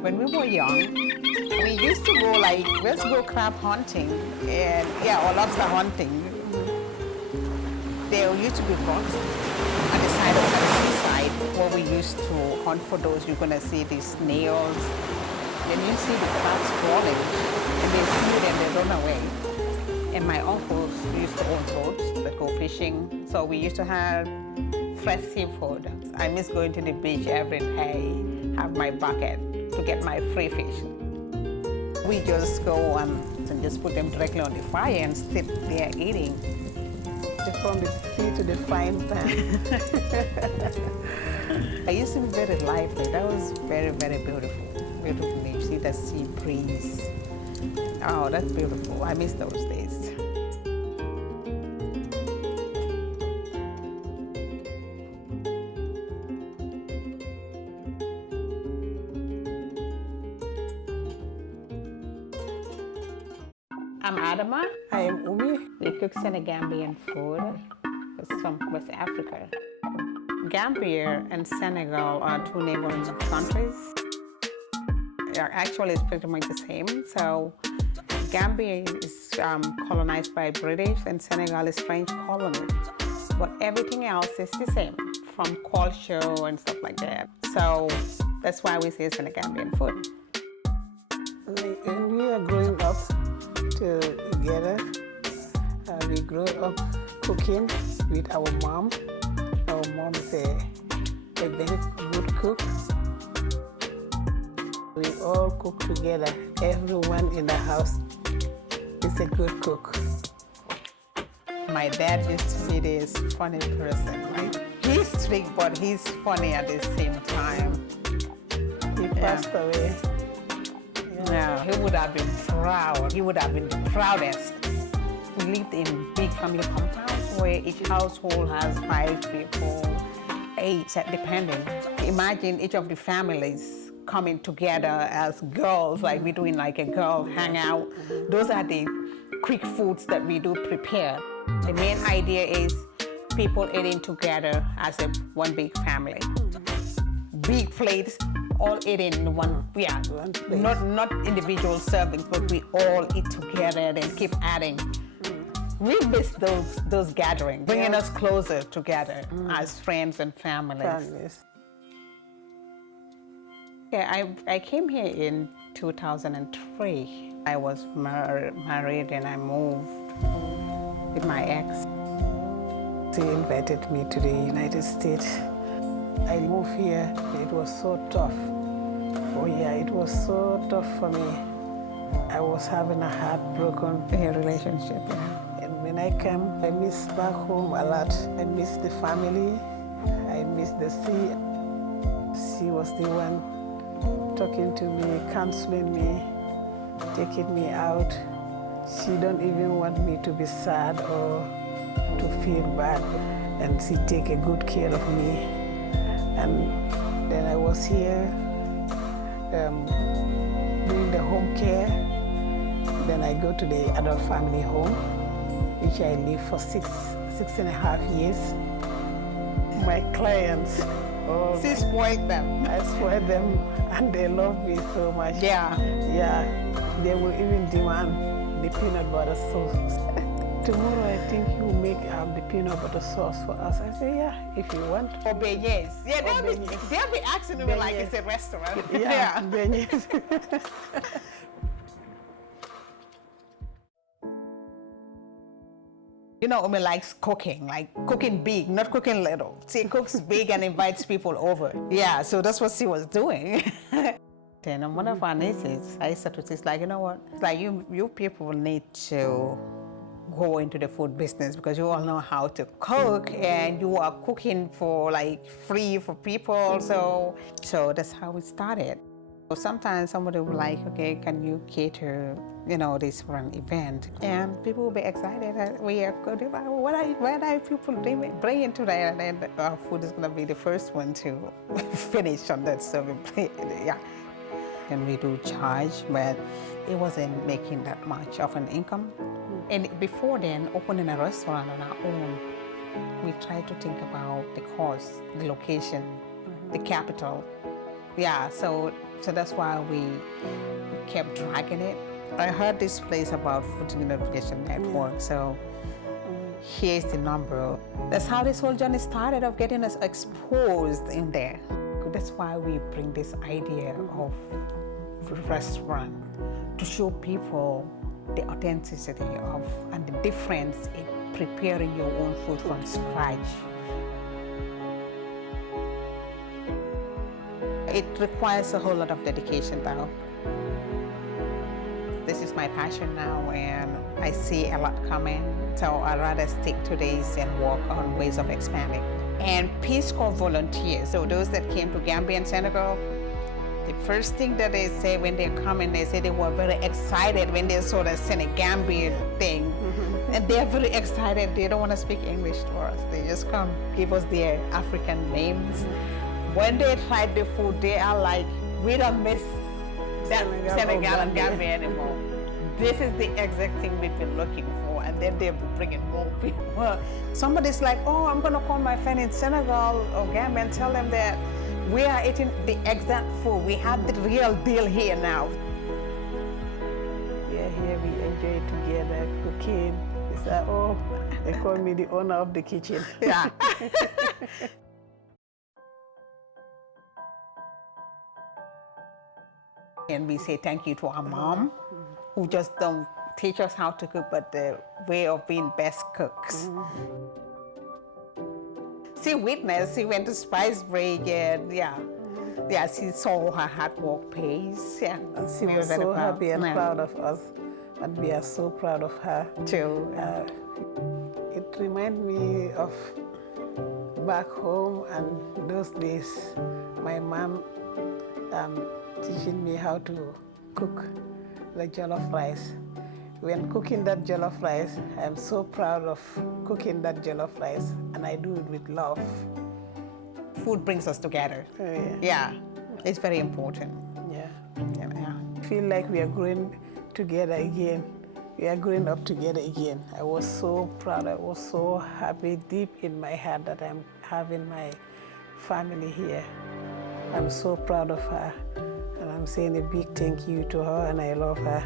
When we were young, we used to go like, let's go crab hunting and yeah, or lobster hunting. There used to be rocks on the side of the seaside where we used to hunt for those. You're gonna see the snails, then you see the crabs crawling, and they see it and they run away. And my uncles used to own boats that go fishing, so we used to have fresh seafood. I miss going to the beach every day, have my bucket to get my free fish. We just go and just put them directly on the fire and sit there eating. From the sea to the frying pan. I used to be very lively. That was very, very beautiful. Beautiful. You see the sea breeze. Oh, that's beautiful. I miss those days. I'm Adama. I am Oumie. We cook Senegambian food. It's from West Africa. Gambia and Senegal are two neighboring countries. Actually, it's pretty much the same. So Gambia is colonized by British and Senegal is French colony. But everything else is the same, from culture and stuff like that. So that's why we say Senegambian food. When we are growing up together, we grew up cooking with our mom. Our mom is a very good cook. We all cook together. Everyone in the house is a good cook. My dad used to be this funny person, right? He's strict, but he's funny at the same time. He passed away. Yeah, he would have been proud. He would have been the proudest. We lived in big family compounds where each household has 5 people, 8, depending. Imagine each of the families coming together as girls, like we're doing like a girl hangout. Those are the quick foods that we do prepare. The main idea is people eating together as one big family. Big plates, all eating in one plate. Not individual servings, but we all eat together and keep adding. We miss those gatherings, bringing us closer together as friends and families. Yeah, I came here in 2003. I was married and I moved with my ex. He invited me to the United States. I moved here. It was so tough. Oh yeah, it was so tough for me. I was having a heartbroken relationship. And when I came, I miss back home a lot. I miss the family. I miss the sea. She was the one talking to me, counseling me, taking me out. She don't even want me to be sad or to feel bad. And she take a good care of me. And then I was here doing the home care. Then I go to the adult family home, which I lived for 6.5 years. My clients, She spoiled them. I spoiled them and they love me so much. Yeah. Yeah, they will even demand the peanut butter sauce. Tomorrow I think you make the peanut butter sauce for us. I say, yeah, if you want. Or beignets. Yeah, they'll be asking me like it's a restaurant. Yeah, beignets. You know, Oumie likes cooking, like cooking big, not cooking little. She cooks big and invites people over. Yeah, so that's what she was doing. And one of our nieces, I said to her, it's like, you know what? It's like you people need to go into the food business because you all know how to cook and you are cooking for like free for people. So that's how we started. So sometimes somebody will like, okay, can you cater, you know, this for an event? And people will be excited that we are good. What are people bring into that? And our food is gonna be the first one to finish on that serving plate. Yeah. And we do charge, but it wasn't making that much of an income. And before then, opening a restaurant on our own, we tried to think about the cost, the location, the capital. Yeah, so that's why we kept dragging it. I heard this place about Food Innovation Network, so here's the number. That's how this whole journey started, of getting us exposed in there. That's why we bring this idea of restaurant, to show people the authenticity of and the difference in preparing your own food from scratch. It requires a whole lot of dedication though. This is my passion now, and I see a lot coming, so I'd rather stick to this and work on ways of expanding. And Peace Corps volunteers, so those that came to Gambia and Senegal, the first thing that they say when they're coming, they say they were very excited when they saw the Senegambian thing. And they're very excited. They don't want to speak English to us. They just come give us their African names. When they try the food, they are like, we don't miss that Senegal and Gambia anymore. This is the exact thing we've been looking for, and then they'll be bringing more people. Somebody's like, oh, I'm gonna call my friend in Senegal or Gambia and tell them that we are eating the exact food. We have the real deal here now. We are here, we enjoy together, cooking. It's like, oh, they call me the owner of the kitchen. Yeah. And we say thank you to our mom, who just don't teach us how to cook, but the way of being best cooks. She witnessed, she went to Spice Break, and yeah, she saw her hard work pays. Yeah. And she was so happy and proud of us, and we are so proud of her. Too. It reminds me of back home and those days, my mom teaching me how to cook the jollof rice. When cooking that jollof rice, I'm so proud of cooking that jollof rice, and I do it with love. Food brings us together. Yeah, it's very important. Yeah. Yeah. I feel like we are growing together again. We are growing up together again. I was so proud, I was so happy deep in my heart that I'm having my family here. I'm so proud of her, and I'm saying a big thank you to her, and I love her.